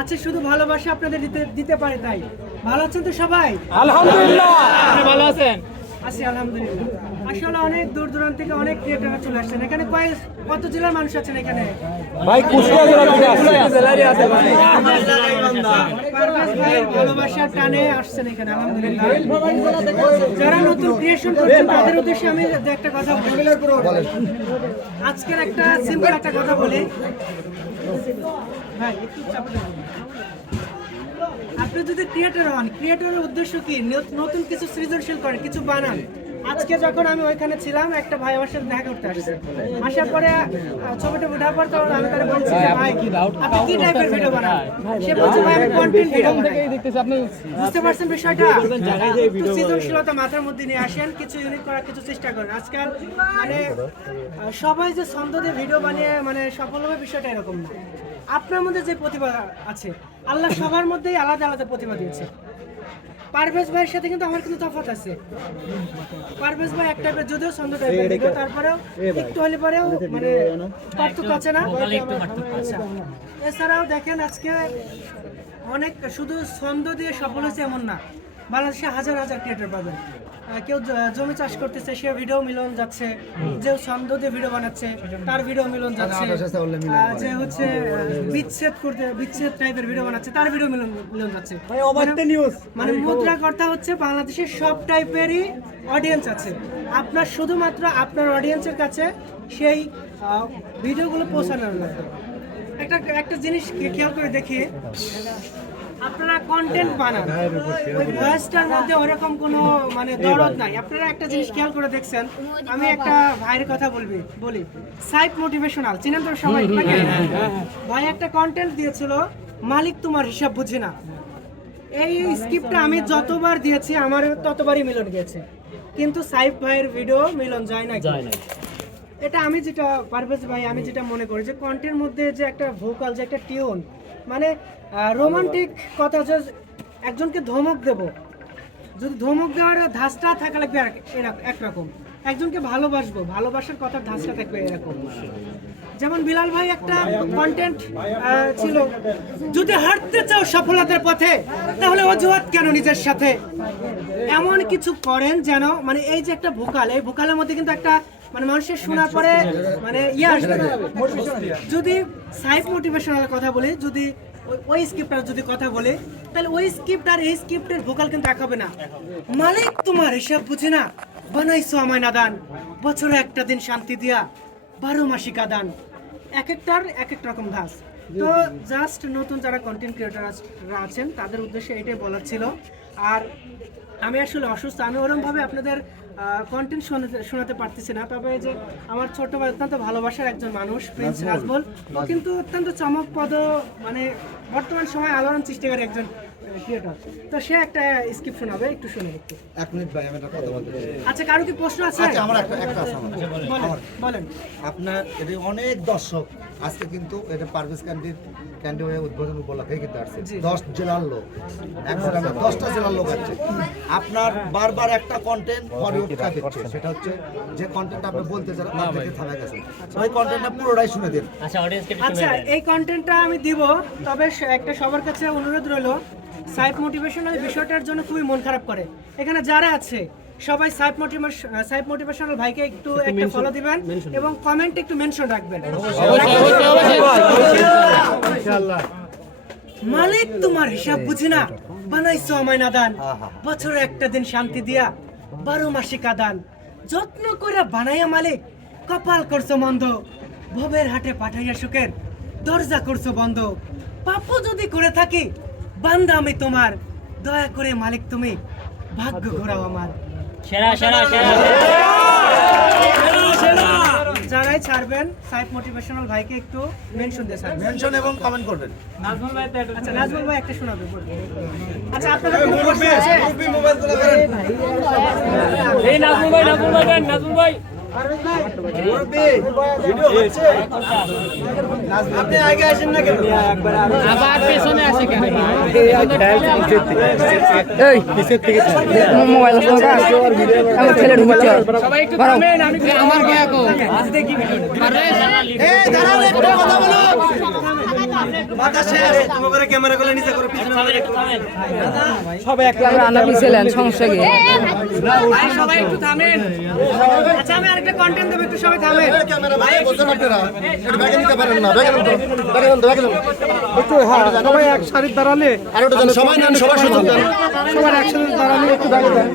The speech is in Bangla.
আছে শুধু ভালোবাসা আপনাদের দিতে পারে তাই। ভালো আছেন তো সবাই? আলহামদুলিল্লাহ। আপনি ভালো আছেন? আছি আলহামদুলিল্লাহ। আসলে অনেক দূর দূরান্ত থেকে অনেক ক্রিয়েটররা চলে আসছেন এখানে। কত জেলার মানুষ আছেন এখানে? ভাই কুষ্টিয়া জেলা থেকে আসছে। জেলারই আছে ভাই। পারভেজ ভাই ভালোবাসার টানে আসছেন এখানে আলহামদুলিল্লাহ। যারা নতুন ক্রিয়েশন করছেন তাদের উদ্দেশ্যে আমি একটা কথা বলি। আজকের একটা সিম্পল একটা কথা বলি ভাই, একটু চাপ দেন। আপনি যদি ক্রিয়েটর হন, ক্রিয়েটরের উদ্দেশ্য কি? নতুন কিছু সৃজনশীল করেন, কিছু বানান। আজকে যখন আমি ওইখানে ছিলাম, একটা ভাই আমার সাথে দেখা করতে আসছে। আসার পরে ছবিটা ওঠার পর তখন আমি তাকে বলছি যে ভাই আপনি কি টাইপের ভিডিও বানান? সে বলছে ভাই আমি কন্টেন্ট ভিডিও বানাই। বুঝতে পারছেন বিষয়টা? একটু সৃজনশীলতা মাথার মধ্যে নিয়ে আসেন, কিছু ইউনিক করার কিছু চেষ্টা করেন। আজকাল মানে সবাই যে ছন্দ দিয়ে ভিডিও বানিয়ে মানে সফল হবে বিষয়টা এরকম না। আপনার মধ্যে যে প্রতিভা আছে, আল্লাহ সবার মধ্যেই আলাদা আলাদা প্রতিভা দিয়েছে। পারভেজ ভাইয়ের সাথে কিন্তু আমার কিন্তু তফাৎ আছে। পারভেজ ভাই এক টাইপের, যদিও ছন্দ টাইপের ভিডিও, তারপরেও একটু হলে পরেও মানে পার্থক্য আছে না? আচ্ছা, এছাড়াও দেখেন আজকে অনেক শুধু ছন্দ দিয়ে সফল হয়েছে এমন না, বাংলাদেশে হাজার হাজার ক্রিয়েটর পাবেন। কেউ জমি চাষ করতেছে, সে ভিডিও মিলন যাচ্ছে। যে ছন্দ দিয়ে ভিডিও বানাচ্ছে তার ভিডিও মিলন যাচ্ছে। যে হচ্ছে বিচ্ছেদ টাইপের ভিডিও বানাচ্ছে তার ভিডিও মিলন যাচ্ছে। মানে মুদ্রা কথা হচ্ছে বাংলাদেশের সব টাইপেরই অডিয়েন্স আছে। আপনার শুধুমাত্র আপনার অডিয়েন্সের কাছে সেই ভিডিওগুলো পৌঁছানোর লাগবে। একটা জিনিস খেয়াল করে দেখি, আপনারা কন্টেন্ট বানান, ওই ভয়েসটার মধ্যে ওরকম কোনো মানে দরদ নাই। আপনারা একটা জিনিস খেয়াল করে দেখছেন, আমি একটা ভাইয়ের কথা বলি, সাইফ মোটিভেশনাল, চিনেন তো সবাই? ভাই একটা কন্টেন্ট দিয়েছিল, মালিক তোমার হিসাব বুঝি না। এই স্ক্রিপ্টটা আমি যতবার দিয়েছি আমার ততবারই মিলন গেছে, কিন্তু সাইফ ভাইয়ের ভিডিও মিলন যায় না। এটা আমি যেটা পারভেজ ভাই, আমি যেটা মনে করি যে কন্টেন্টের মধ্যে যে একটা ভোকাল, যে একটা টিউন, মানে রোমান্টিক কথা, যে একজনকে ধমক দেব, যদি ধমক দেওয়ার ধাঁচটা থাকা লাগবে একরকম, একজনকে ভালোবাসবো, ভালোবাসার কথার ধাঁচটা থাকবে এরকম। যেমন বিলাল ভাই একটা কন্টেন্ট ছিল, যদি হাঁটতে চাও সফলতার পথে তাহলে অজুহাত কেন নিজের সাথে। এমন কিছু করেন যেন মানে এই যে একটা ভোকাল, এই ভোকালের মধ্যে কিন্তু একটা মানে মানুষের শোনার পরে মানে আসবে। যদি সাইফ মোটিভেশনাল কথা বলি, যদি ওই স্ক্রিপ্টার যদি কথা বলে, তাহলে ওই স্ক্রিপ্ট আর এই স্ক্রিপ্টের ভোকাল কিন্তু এক হবে না। মালিক তোমার হিসাব বুঝে না, বানাইছো আমায় নাদান, বছরে একটা দিন শান্তি দিয়া 12 মাসি কাদান। এক একটার এক এক রকম ধাস। তো জাস্ট নতুন যারা কন্টেন্ট ক্রিয়েটাররা আছেন তাদের উদ্দেশ্যে এটাই বলার ছিল। আর আমি আসলে অসুস্থ, আমি ওরমভাবে আপনাদের কন্টেন্ট শোনাতে পারতেছি না। তবে যে আমার ছোট ভাই অত্যন্ত ভালোবাসার একজন মানুষ, প্রিন্স রাজবল, ও কিন্তু অত্যন্ত চমকপ্রদ, মানে বর্তমান সময় আলোড়ন সৃষ্টিকারী একজন ক্রিয়েটর। তো সে একটা স্ক্রিপ্ট শোনাবে, একটু শুনে একটু। 1 মিনিট ভাই, আমি একটা কথা বলতে চাই। আচ্ছা, কারো কি প্রশ্ন আছে? আচ্ছা, আমার একটা আছে আমার। বলেন। আপনার এটা অনেক দর্শক আজকে কিন্তু এটা পারভেজ ক্যান্ডি হয়ে উদ্বোধন উপলক্ষে কিন্তু আসছে। 10 জেলার লোক, একসাথে 10টা জেলার লোক আছে। আপনার বারবার একটা কন্টেন্ট ফরওয়ার্ড দিচ্ছে, সেটা হচ্ছে যে কন্টেন্ট আপনি বলতে চান আপনাকে থামে গেছে, ওই কন্টেন্টটা পুরোটাই শুনে দিন। আচ্ছা, এই কন্টেন্টটা আমি দিব, তবে একটা সবার কাছে অনুরোধ রইলো, সাইফ মোটিভেশনাল বিষয়টার জন্য খুবই মন খারাপ করে। এখানে যারা আছে সবাই সাইফ মোটিভেশনাল ভাইকে একটু একটা ফলো দিবেন এবং কমেন্ট একটু মেনশন রাখবেন। মালিক তোমার হিসাব বুঝি না, বানাইছো আমায় নাদান, বছরে একটা দিন শান্তি দিয়া 12 মাসি কাদান। যত্ন করে বানাইয়া মালিক কপাল করছো মন্দ, ভবের হাটে পাঠাইয়া সুখের দরজা করছো বন্ধ। পাপও যদি করে থাকি বান্দা আমি তোমার, দয়া করে মালিক তুমি ভাগ্য ঘোরাও আমার। যারাই ছাড়বেন সাইফ মোটিভেশনাল ভাইকে একটু মেনশন দিয়ে ছাড়বেন, মেনশন এবং কমেন্ট করবেন। আচ্ছা, নাজমুল ভাই একটা শোনাবে। আচ্ছা, আপনাদের কোনো প্রশ্ন আছে? এই নাজমুল ভাই দেন, নাজমুল ভাই। আপনি আগে আসেন না কেন? আবার পেছনে আসে কেন? মোবাইল আমার ছেলে ঢুকছে। সবাই একটু থামেন, আমি আমার গায়ে কো। আজ দেখি আরে এই দাঁড়াও, একটা কথা বলো। আমরা আনাবি ছিলেন সমস্যা কি ভাই সবাই একটু থামেন। আচ্ছা আমি আরেকটা কন্টেন্ট দেবো, একটু সবাই থামেন। একটু হ্যাঁ সবাই এক সারির দাঁড়ালে সবাই নেন, সবাই সুযোগ দেন। সবার একসাথে দাঁড়ালে একটু ব্যাগে দেন।